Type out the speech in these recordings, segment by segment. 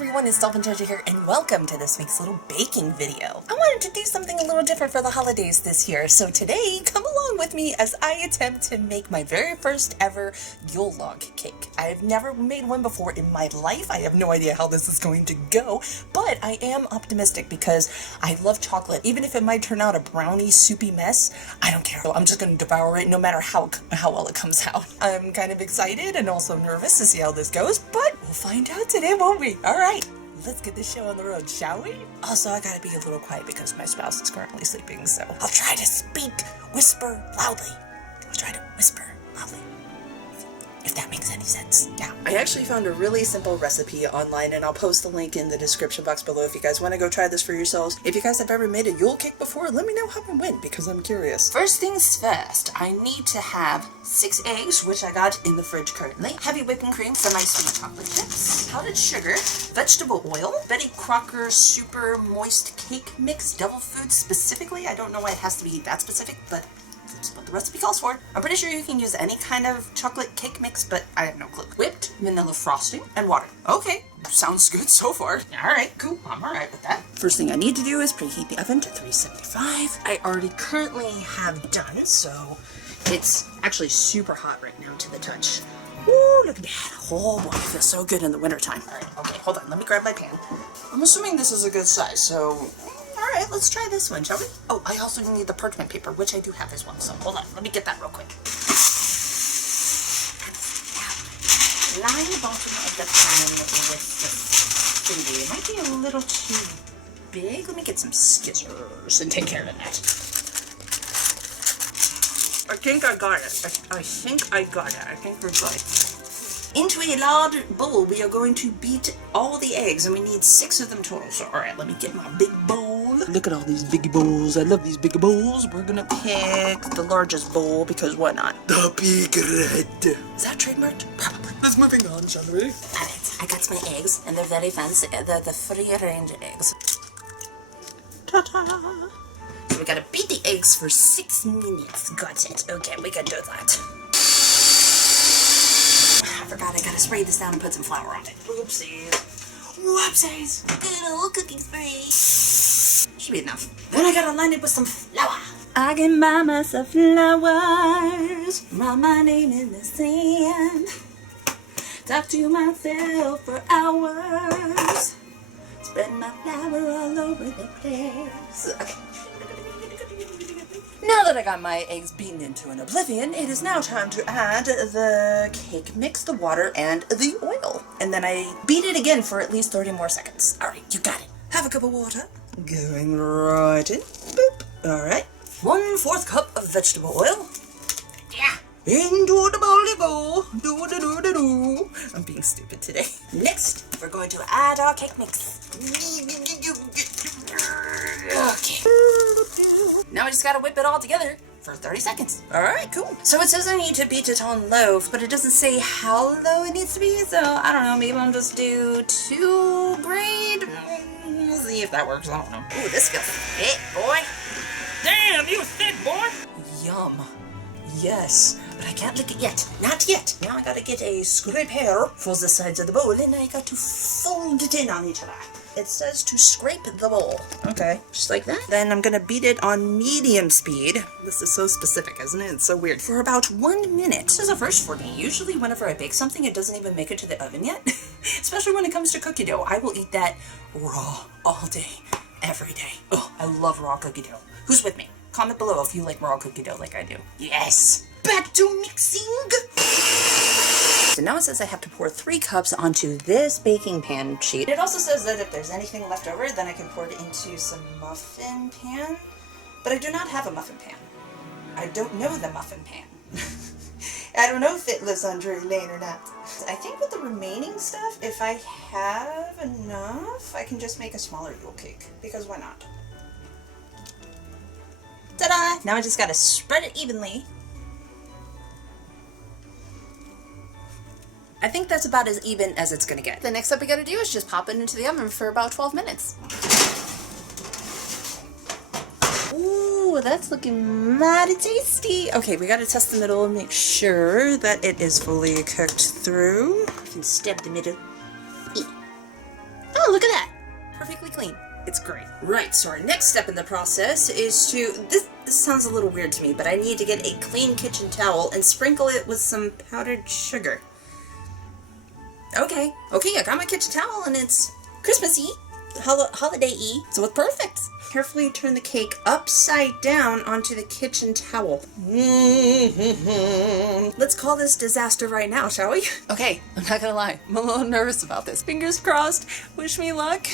everyone, it's Dolphin Treasure here, and welcome to this week's little baking video. I wanted to do something a little different for the holidays this year, so today, come along with me as I attempt to make my very first ever Yule log cake. I've never made one before in my life. I have no idea how this is going to go, but I am optimistic because I love chocolate. Even if it might turn out a brownie soupy mess, I don't care. I'm just going to devour it no matter how well it comes out. I'm kind of excited and also nervous to see how this goes, but we'll find out today, won't we? Alright, let's get this show on the road, shall we? Also, I gotta be a little quiet because my spouse is currently sleeping, so I'll try to whisper loudly. I'll try to whisper loudly. If that makes any sense. Yeah. I actually found a really simple recipe online, and I'll post the link in the description box below if you guys want to go try this for yourselves. If you guys have ever made a Yule cake before, let me know how it went because I'm curious. First things first, I need to have 6 eggs, which I got in the fridge currently, heavy whipping cream, semi-sweet chocolate chips, powdered sugar, vegetable oil, Betty Crocker super moist cake mix, devil food specifically. I don't know why it has to be that specific, but that's what the recipe calls for. I'm pretty sure you can use any kind of chocolate cake mix, but I have no clue. Whipped vanilla frosting and water. Okay, sounds good so far. Alright, cool. I'm alright with that. First thing I need to do is preheat the oven to 375. I already currently have done, so it's actually super hot right now to the touch. Woo, look at that. Oh boy, it feels so good in the wintertime. Alright, okay, hold on. Let me grab my pan. I'm assuming this is a good size, so alright, let's try this one, shall we? Oh, I also need the parchment paper, which I do have as well, so hold on, let me get that real quick. Now, line the bottom of the pan with the thingy. It might be a little too big. Let me get some scissors and take care of that. I think I got it. I think I got it. I think we're good. Into a large bowl, we are going to beat all the eggs, and we need 6 of them total. So, alright, let me get my big bowl. Look at all these big bowls. I love these big bowls. We're gonna pick the largest bowl, because why not? The big red. Is that trademarked? Probably. Let's moving on, shall we? Alright, I got my eggs, and they're very fancy. They're the free-range eggs. Ta-ta! So we gotta beat the eggs for 6 minutes. Got it. Okay, we can do that. I forgot I gotta spray this down and put some flour on it. Oopsies. Whoopsies. Good old cooking spray. Should be enough. Then I gotta line it with some flour. I can buy myself flowers. Write my name in the sand. Talk to myself for hours. Spread my flour all over the place. Okay. Now that I got my eggs beaten into an oblivion, it is now time to add the cake mix, the water, and the oil. And then I beat it again for at least 30 more seconds. Alright, you got it. Have a cup of water. Going right in. Boop. Alright. 1/4 cup of vegetable oil. Yeah. Into the bowl you go. Do-do-do-do-do. I'm being stupid today. Next, we're going to add our cake mix. Okay. Now I just gotta whip it all together for 30 seconds. Alright, cool. So it says I need to beat it on low, but it doesn't say how low it needs to be, so I don't know, maybe I'll just do 2 grade. We'll see if that works, I don't know. Ooh, this feels thick, boy. Damn, you thick, boy! Yum. Yes, but I can't lick it yet. Not yet. Now I gotta get a scraper for the sides of the bowl, and I got to fold it in on each other. It says to scrape the bowl. Okay, just like that. Then I'm gonna beat it on medium speed. This is so specific, isn't it? It's so weird. For about 1 minute. This is a first for me. Usually whenever I bake something, it doesn't even make it to the oven yet. Especially when it comes to cookie dough. I will eat that raw all day, every day. Oh, I love raw cookie dough. Who's with me? Comment below if you like raw cookie dough like I do. Yes! Back to mixing! So now it says I have to pour 3 cups onto this baking pan sheet. It also says that if there's anything left over, then I can pour it into some muffin pan. But I do not have a muffin pan. I don't know the muffin pan. I don't know if it lives on Drury Lane or not. I think with the remaining stuff, if I have enough, I can just make a smaller Yule cake. Because why not? Ta-da! Now I just gotta spread it evenly. I think that's about as even as it's gonna get. The next step we gotta do is just pop it into the oven for about 12 minutes. Ooh, that's looking mighty tasty. Okay, we gotta test the middle and make sure that it is fully cooked through. You can stab the middle. clean. It's great. Right, so our next step in the process is to, this sounds a little weird to me, but I need to get a clean kitchen towel and sprinkle it with some powdered sugar. Okay, I got my kitchen towel and it's Christmassy, holiday-y, so it's perfect. Carefully turn the cake upside down onto the kitchen towel. Let's call this disaster right now, shall we? Okay, I'm not gonna lie, I'm a little nervous about this. Fingers crossed, wish me luck.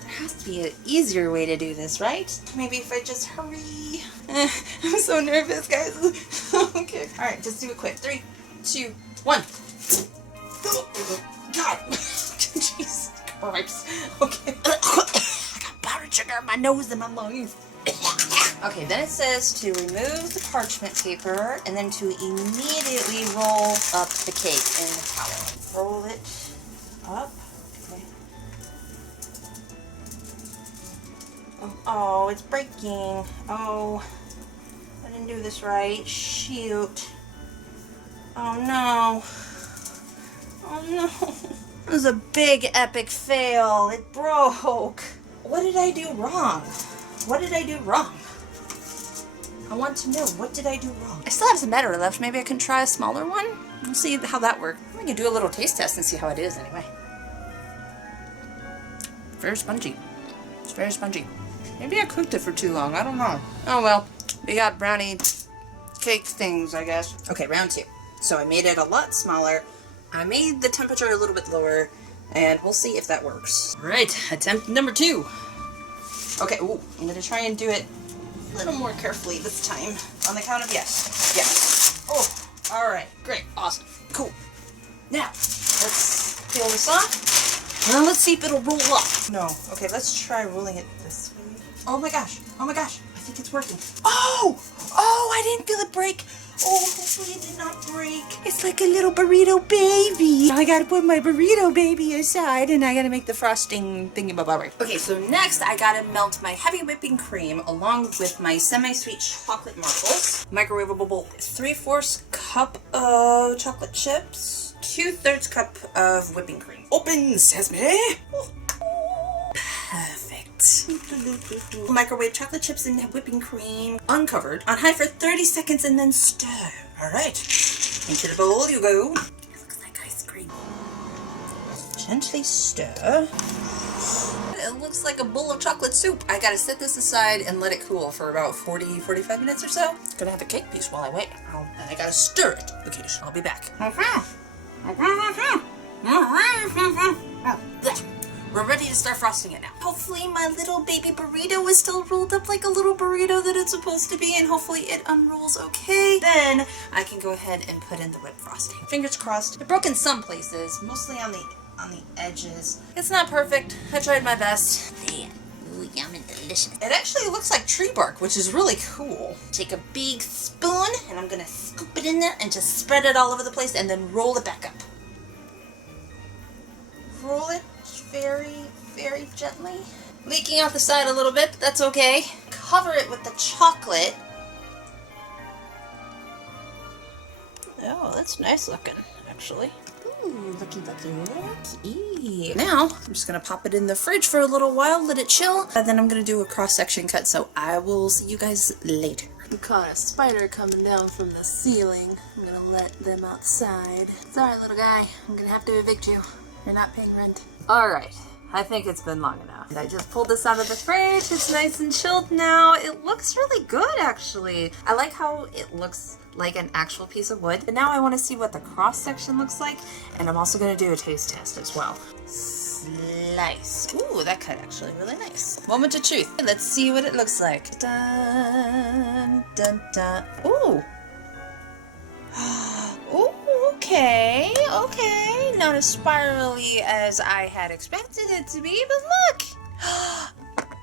There has to be an easier way to do this, right? Maybe if I just hurry. I'm so nervous, guys. Okay, alright, just do it quick. 3, 2, 1. God! Jesus Christ. Okay. I got powdered sugar in my nose and my lungs. Okay, then it says to remove the parchment paper and then to immediately roll up the cake in the towel. Roll it up. Okay. Oh, it's breaking. Oh, I didn't do this right. Shoot. Oh no. Oh no. It was a big epic fail. It broke. What did I do wrong? What did I do wrong? I want to know, what did I do wrong? I still have some batter left. Maybe I can try a smaller one? We'll see how that works. We can do a little taste test and see how it is anyway. Very spongy. It's very spongy. Maybe I cooked it for too long. I don't know. Oh well. We got brownie cake things, I guess. Okay, round 2. So I made it a lot smaller. I made the temperature a little bit lower, and we'll see if that works. Alright, attempt number 2. Okay, ooh, I'm gonna try and do it a little more carefully this time. On the count of yes. Yes. Oh, alright, great, awesome, cool. Now, let's peel this off, and let's see if it'll roll up. No, okay, let's try rolling it this way. Oh my gosh, I think it's working. Oh, I didn't feel it break. Oh, hopefully it did not break. It's like a little burrito baby. I gotta put my burrito baby aside and I gotta make the frosting thingy-bobber. Okay, so next I gotta melt my heavy whipping cream along with my semi-sweet chocolate marbles. Microwavable bowl. 3/4 cup of chocolate chips. 2/3 cup of whipping cream. Open sesame. Oh. Perfect. Microwave chocolate chips and whipping cream uncovered on high for 30 seconds and then stir. Alright, into the bowl you go. It looks like ice cream. Gently stir. It looks like a bowl of chocolate soup. I gotta set this aside and let it cool for about 40-45 minutes or so. Gonna have a cake piece while I wait. And I gotta stir it. Okay, I'll be back. We're ready to start frosting it now. Hopefully my little baby burrito is still rolled up like a little burrito that it's supposed to be, and hopefully it unrolls okay. Then I can go ahead and put in the whipped frosting. Fingers crossed. It broke in some places, mostly on the edges. It's not perfect. I tried my best. Yeah. Ooh, yum and delicious. It actually looks like tree bark, which is really cool. Take a big spoon, and I'm gonna scoop it in there and just spread it all over the place and then roll it back up. Roll it very, very gently. Leaking out the side a little bit, but that's okay. Cover it with the chocolate. Oh, that's nice looking, actually. Ooh, looky. Now, I'm just gonna pop it in the fridge for a little while, let it chill, and then I'm gonna do a cross-section cut, so I will see you guys later. We caught a spider coming down from the ceiling. I'm gonna let them outside. Sorry, little guy, I'm gonna have to evict you. You're not paying rent. Alright, I think it's been long enough. I just pulled this out of the fridge. It's nice and chilled now. It looks really good, actually. I like how it looks like an actual piece of wood. But now I want to see what the cross-section looks like, and I'm also going to do a taste test as well. Slice. Ooh, that cut actually really nice. Moment of truth. Let's see what it looks like. Dun, dun, dun. Ooh. Ooh, okay. Not as spirally as I had expected it to be, but look!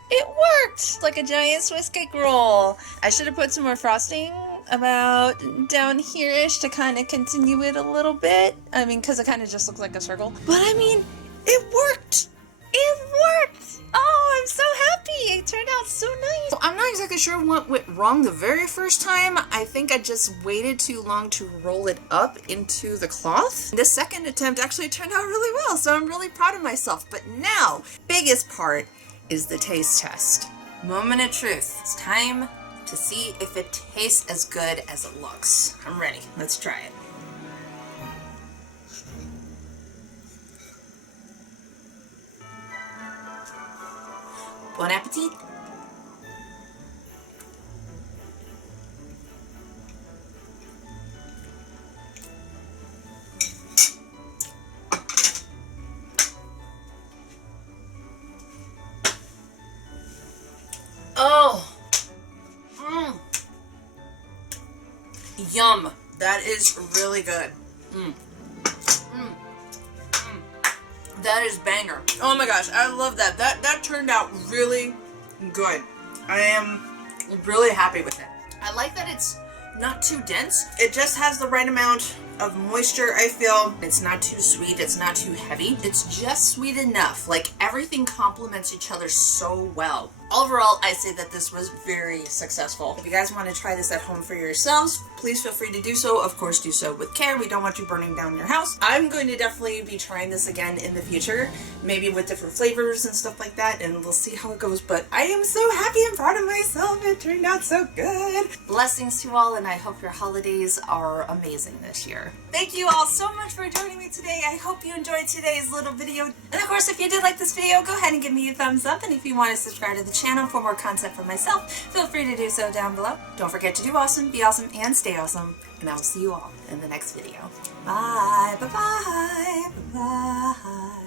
It worked! It's like a giant Swiss cake roll. I should have put some more frosting about down here-ish to kind of continue it a little bit. I mean, because it kind of just looks like a circle. But I mean, it worked! It worked! Oh, I'm so happy! It turned out so nice. I'm not exactly sure what went wrong the very first time. I think I just waited too long to roll it up into the cloth. This second attempt actually turned out really well, so I'm really proud of myself. But now, biggest part is the taste test. Moment of truth. It's time to see if it tastes as good as it looks. I'm ready. Let's try it. Bon appetit! Oh! Yum! That is really good. That is banger. Oh my gosh, I love that. That turned out really good. I am really happy with it. I like that it's not too dense. It just has the right amount of moisture, I feel. It's not too sweet, it's not too heavy. It's just sweet enough. Like, everything complements each other so well. Overall, I say that this was very successful. If you guys want to try this at home for yourselves, please feel free to do so. Of course, do so with care. We don't want you burning down your house. I'm going to definitely be trying this again in the future, maybe with different flavors and stuff like that, and we'll see how it goes. But I am so happy and proud of myself. It turned out so good. Blessings to you all, and I hope your holidays are amazing this year. Thank you all so much for joining me today. I hope you enjoyed today's little video. And of course, if you did like this video, go ahead and give me a thumbs up. And if you want to subscribe to the channel for more content from myself, feel free to do so down below. Don't forget to do awesome, be awesome, and stay awesome. And I will see you all in the next video. Bye. Bye-bye. Bye-bye.